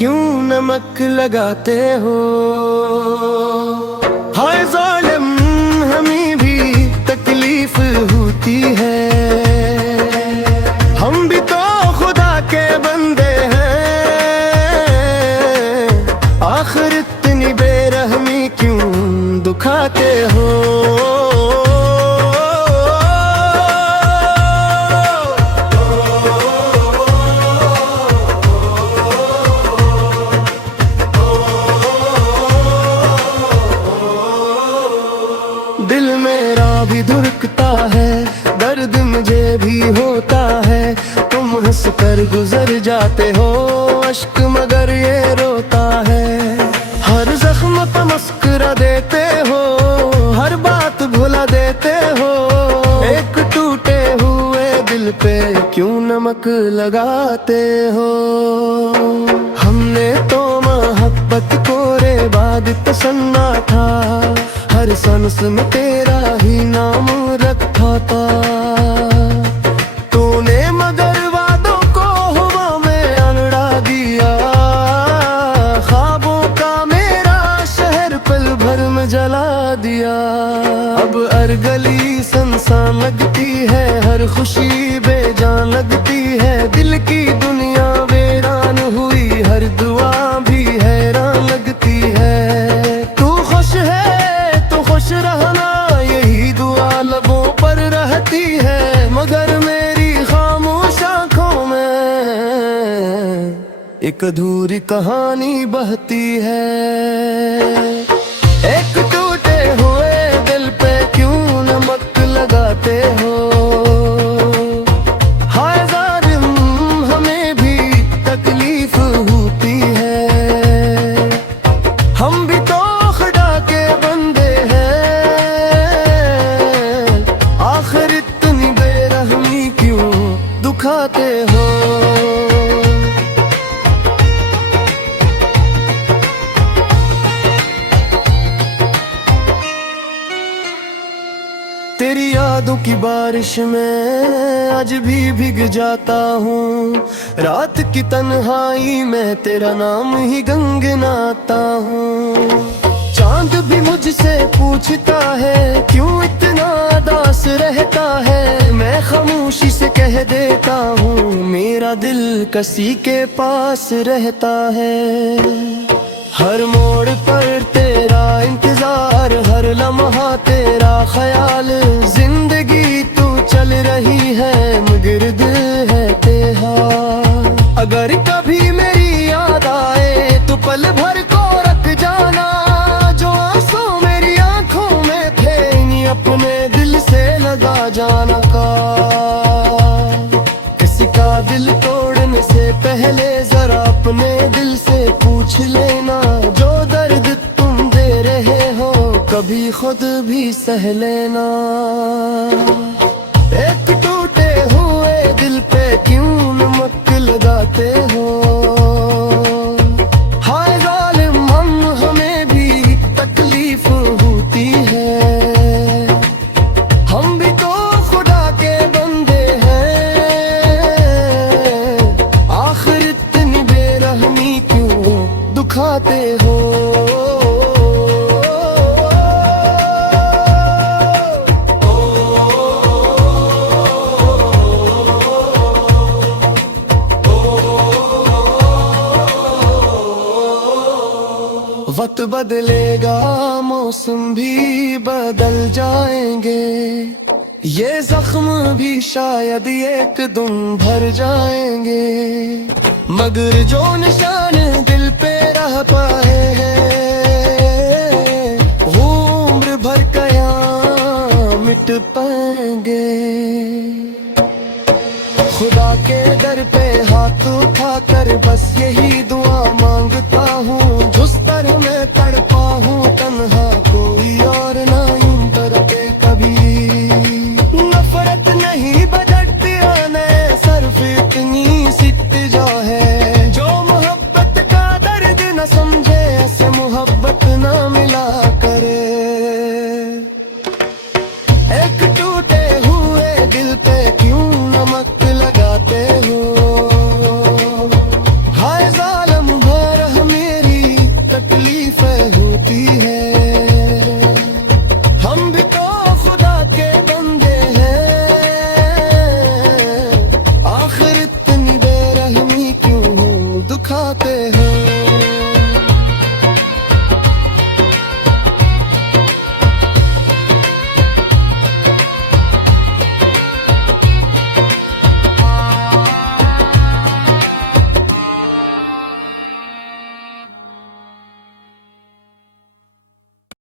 क्यों नमक लगाते हो। हाय जालिम हमें भी तकलीफ होती है, हम भी तो खुदा के बंदे हैं। आखिर इतनी बेरहमी क्यों दुखाते हो। दिल मेरा भी धुरकता है, दर्द मुझे भी होता है। तुम हंस कर गुजर जाते हो, अश्क मगर ये रोता है। हर जख्म पे मुस्कुरा देते हो, हर बात भुला देते हो। एक टूटे हुए दिल पे क्यों नमक लगाते हो। हमने तो मोहब्बत को रेबाद तसन्ना था, हर सांस में तेरा ही नाम रखा था। तूने मगर वादों को हवा में अड़ा दिया, ख्वाबों का मेरा शहर पल भर में जला दिया। अब हर गली सुनसान लगती है, हर खुशी बेजान लगती है। दिल की दुनिया वीरान हुई, हर दुआ भी हैरान लगती है। तू खुश है तो खुश रहना, यही दुआ लबों पर रहती है। मगर मेरी खामोश आँखों में एक अधूरी कहानी बहती है। एक टूटे हुए दिल पे क्यों नमक लगाते हो। हाय जालिम हमें भी तकलीफ होती है, हम भी तो खुदा के बंदे हैं। आखिर इतनी बेरहमी क्यों दुखाते हो। तेरी यादों की बारिश में आज भी भीग जाता हूँ। रात की तन्हाई में तेरा नाम ही गुनगुनाता हूँ। चांद भी मुझसे पूछता है क्यों इतना उदास रहता है। मैं खामोशी से कह देता हूँ मेरा दिल किसी के पास रहता है। हर मोड़ पर तेरा इंतजार, हर लम्हा तेरा ख्याल। जिंदगी तू चल रही है मगर दिल है तेरा। अगर कभी मेरी याद आए तो पल भर को रख जाना। जो आंसू मेरी आंखों में थे इन्हीं अपने दिल से लगा जाना का। किसी का दिल तोड़ने से पहले जरा अपने दिल से पूछ लेना। जो दर्द तुम दे रहे हो कभी खुद भी सह लेना। एक टूटे हुए दिल पे क्यों नमक लगाते हो। हाय जालिम हमें भी तकलीफ होती है, हम भी तो खुदा के बंदे हैं। आखिर इतनी बेरहमी क्यों दुखाते हो। वक्त बदलेगा मौसम भी बदल जाएंगे, ये जख्म भी शायद एक दिन भर जाएंगे। मगर जो निशान दिल पे रह पाए हैं वो उम्र भर कयां मिट पाएंगे। खुदा के दर पे हाथ उठाकर बस यही